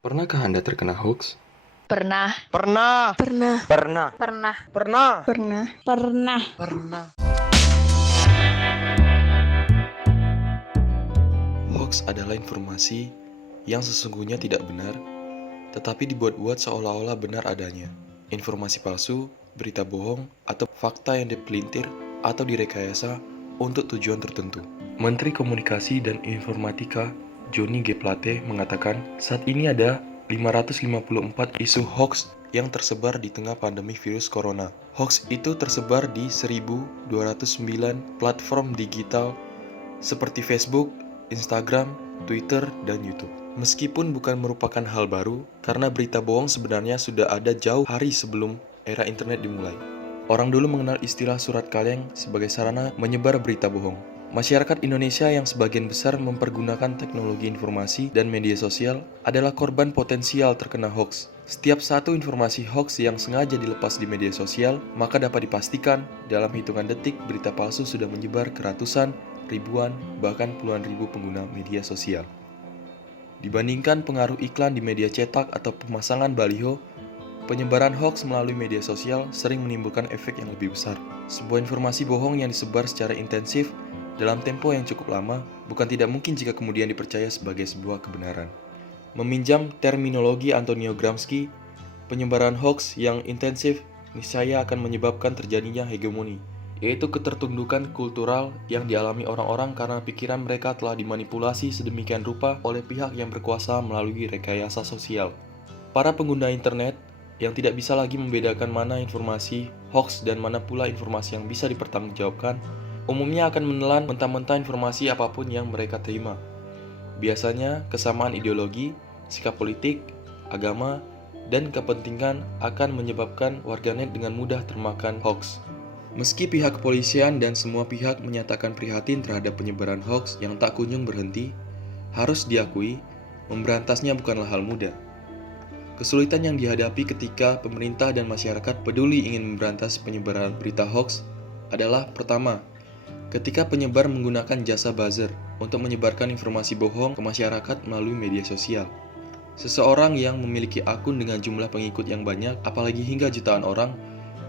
Pernahkah Anda terkena hoax? Pernah. Pernah. Pernah. Pernah. Pernah. Pernah. Pernah. Pernah. Pernah. Hoax adalah informasi yang sesungguhnya tidak benar, tetapi dibuat-buat seolah-olah benar adanya. Informasi palsu, berita bohong, atau fakta yang dipelintir atau direkayasa untuk tujuan tertentu. Menteri Komunikasi dan Informatika Johnny G. Plate mengatakan saat ini ada 554 isu hoax yang tersebar di tengah pandemi virus corona. Hoax itu tersebar di 1.209 platform digital seperti Facebook, Instagram, Twitter, dan YouTube. Meskipun bukan merupakan hal baru, karena berita bohong sebenarnya sudah ada jauh hari sebelum era internet dimulai. Orang dulu mengenal istilah surat kaleng sebagai sarana menyebar berita bohong. Masyarakat Indonesia yang sebagian besar mempergunakan teknologi informasi dan media sosial adalah korban potensial terkena hoax. Setiap satu informasi hoax yang sengaja dilepas di media sosial, maka dapat dipastikan dalam hitungan detik berita palsu sudah menyebar ke ratusan, ribuan, bahkan puluhan ribu pengguna media sosial. Dibandingkan pengaruh iklan di media cetak atau pemasangan baliho, penyebaran hoax melalui media sosial sering menimbulkan efek yang lebih besar. Sebuah informasi bohong yang disebar secara intensif dalam tempo yang cukup lama bukan tidak mungkin jika kemudian dipercaya sebagai sebuah kebenaran. Meminjam terminologi Antonio Gramsci, penyebaran hoax yang intensif niscaya akan menyebabkan terjadinya hegemoni, yaitu ketertundukan kultural yang dialami orang-orang karena pikiran mereka telah dimanipulasi sedemikian rupa oleh pihak yang berkuasa melalui rekayasa sosial. Para pengguna internet yang tidak bisa lagi membedakan mana informasi hoax dan mana pula informasi yang bisa dipertanggungjawabkan, umumnya akan menelan mentah-mentah informasi apapun yang mereka terima. Biasanya, kesamaan ideologi, sikap politik, agama, dan kepentingan akan menyebabkan warganet dengan mudah termakan hoax. Meski pihak kepolisian dan semua pihak menyatakan prihatin terhadap penyebaran hoax yang tak kunjung berhenti, harus diakui, memberantasnya bukanlah hal mudah. Kesulitan yang dihadapi ketika pemerintah dan masyarakat peduli ingin memberantas penyebaran berita hoax adalah pertama, ketika penyebar menggunakan jasa buzzer untuk menyebarkan informasi bohong ke masyarakat melalui media sosial. Seseorang yang memiliki akun dengan jumlah pengikut yang banyak, apalagi hingga jutaan orang,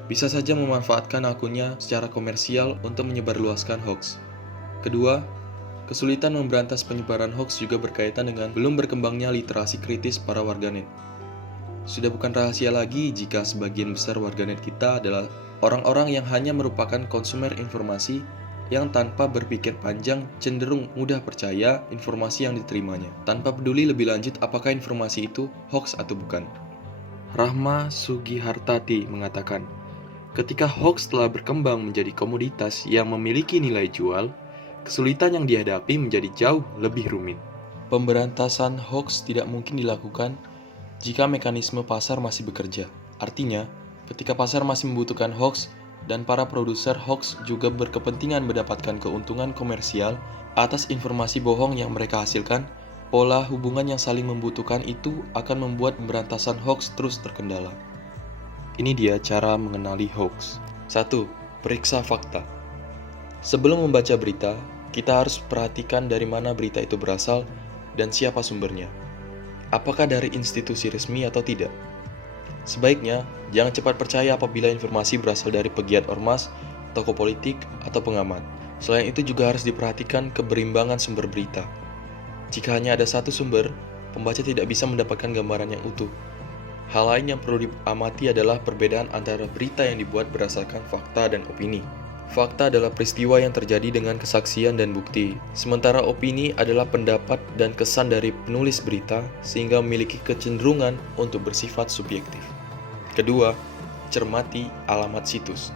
bisa saja memanfaatkan akunnya secara komersial untuk menyebarluaskan hoax. Kedua, kesulitan memberantas penyebaran hoax juga berkaitan dengan belum berkembangnya literasi kritis para warganet. Sudah bukan rahasia lagi jika sebagian besar warganet kita adalah orang-orang yang hanya merupakan konsumer informasi yang tanpa berpikir panjang cenderung mudah percaya informasi yang diterimanya, tanpa peduli lebih lanjut apakah informasi itu hoax atau bukan. Rahma Sugihartati mengatakan, ketika hoax telah berkembang menjadi komoditas yang memiliki nilai jual, kesulitan yang dihadapi menjadi jauh lebih rumit. Pemberantasan hoax tidak mungkin dilakukan jika mekanisme pasar masih bekerja. Artinya, ketika pasar masih membutuhkan hoax dan para produser hoax juga berkepentingan mendapatkan keuntungan komersial atas informasi bohong yang mereka hasilkan, pola hubungan yang saling membutuhkan itu akan membuat pemberantasan hoax terus terkendala. Ini dia cara mengenali hoax. 1. Periksa fakta. Sebelum membaca berita, kita harus perhatikan dari mana berita itu berasal dan siapa sumbernya. Apakah dari institusi resmi atau tidak? Sebaiknya, jangan cepat percaya apabila informasi berasal dari pegiat ormas, tokoh politik, atau pengamat. Selain itu juga harus diperhatikan keberimbangan sumber berita. Jika hanya ada satu sumber, pembaca tidak bisa mendapatkan gambaran yang utuh. Hal lain yang perlu diamati adalah perbedaan antara berita yang dibuat berdasarkan fakta dan opini. Fakta adalah peristiwa yang terjadi dengan kesaksian dan bukti, sementara opini adalah pendapat dan kesan dari penulis berita sehingga memiliki kecenderungan untuk bersifat subjektif. Kedua, cermati alamat situs.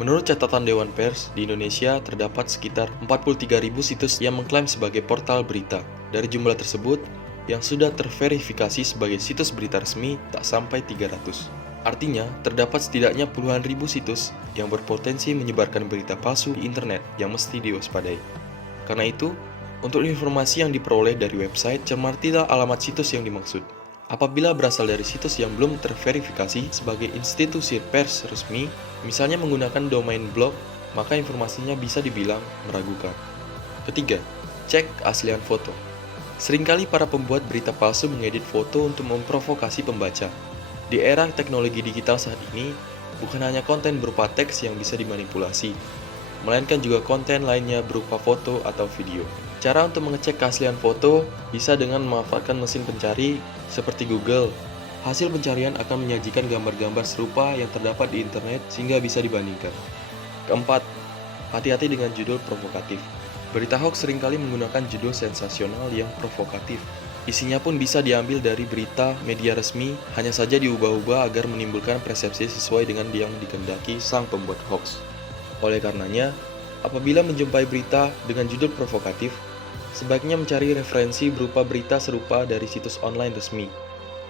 Menurut catatan Dewan Pers, di Indonesia terdapat sekitar 43.000 situs yang mengklaim sebagai portal berita. Dari jumlah tersebut, yang sudah terverifikasi sebagai situs berita resmi tak sampai 300. Artinya, terdapat setidaknya puluhan ribu situs yang berpotensi menyebarkan berita palsu di internet yang mesti diwaspadai. Karena itu, untuk informasi yang diperoleh dari website, cermatilah alamat situs yang dimaksud. Apabila berasal dari situs yang belum terverifikasi sebagai institusi pers resmi, misalnya menggunakan domain blog, maka informasinya bisa dibilang meragukan. Ketiga, cek keaslian foto. Seringkali para pembuat berita palsu mengedit foto untuk memprovokasi pembaca. Di era teknologi digital saat ini, bukan hanya konten berupa teks yang bisa dimanipulasi, melainkan juga konten lainnya berupa foto atau video. Cara untuk mengecek keaslian foto bisa dengan memanfaatkan mesin pencari seperti Google. Hasil pencarian akan menyajikan gambar-gambar serupa yang terdapat di internet sehingga bisa dibandingkan. Keempat, hati-hati dengan judul provokatif. Berita hoax seringkali menggunakan judul sensasional yang provokatif. Isinya pun bisa diambil dari berita media resmi, hanya saja diubah-ubah agar menimbulkan persepsi sesuai dengan yang dikehendaki sang pembuat hoax. Oleh karenanya, apabila menjumpai berita dengan judul provokatif, sebaiknya mencari referensi berupa berita serupa dari situs online resmi.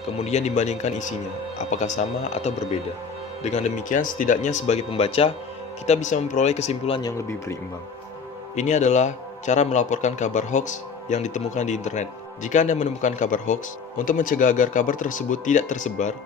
Kemudian dibandingkan isinya, apakah sama atau berbeda. Dengan demikian, setidaknya sebagai pembaca, kita bisa memperoleh kesimpulan yang lebih berimbang. Ini adalah cara melaporkan kabar hoax yang ditemukan di internet. Jika Anda menemukan kabar hoax, untuk mencegah agar kabar tersebut tidak tersebar,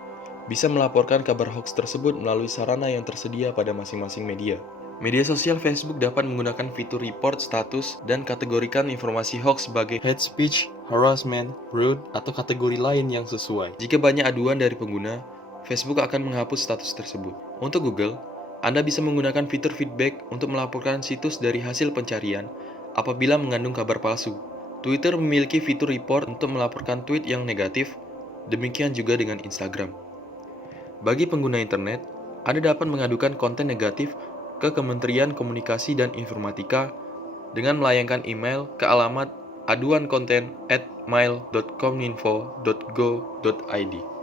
bisa melaporkan kabar hoax tersebut melalui sarana yang tersedia pada masing-masing media. Media sosial Facebook dapat menggunakan fitur report status dan kategorikan informasi hoax sebagai hate speech, harassment, rude, atau kategori lain yang sesuai. Jika banyak aduan dari pengguna, Facebook akan menghapus status tersebut. Untuk Google, Anda bisa menggunakan fitur feedback untuk melaporkan situs dari hasil pencarian apabila mengandung kabar palsu. Twitter memiliki fitur report untuk melaporkan tweet yang negatif, demikian juga dengan Instagram. Bagi pengguna internet, Anda dapat mengadukan konten negatif ke Kementerian Komunikasi dan Informatika dengan melayangkan email ke alamat aduankonten@mail.kominfo.go.id.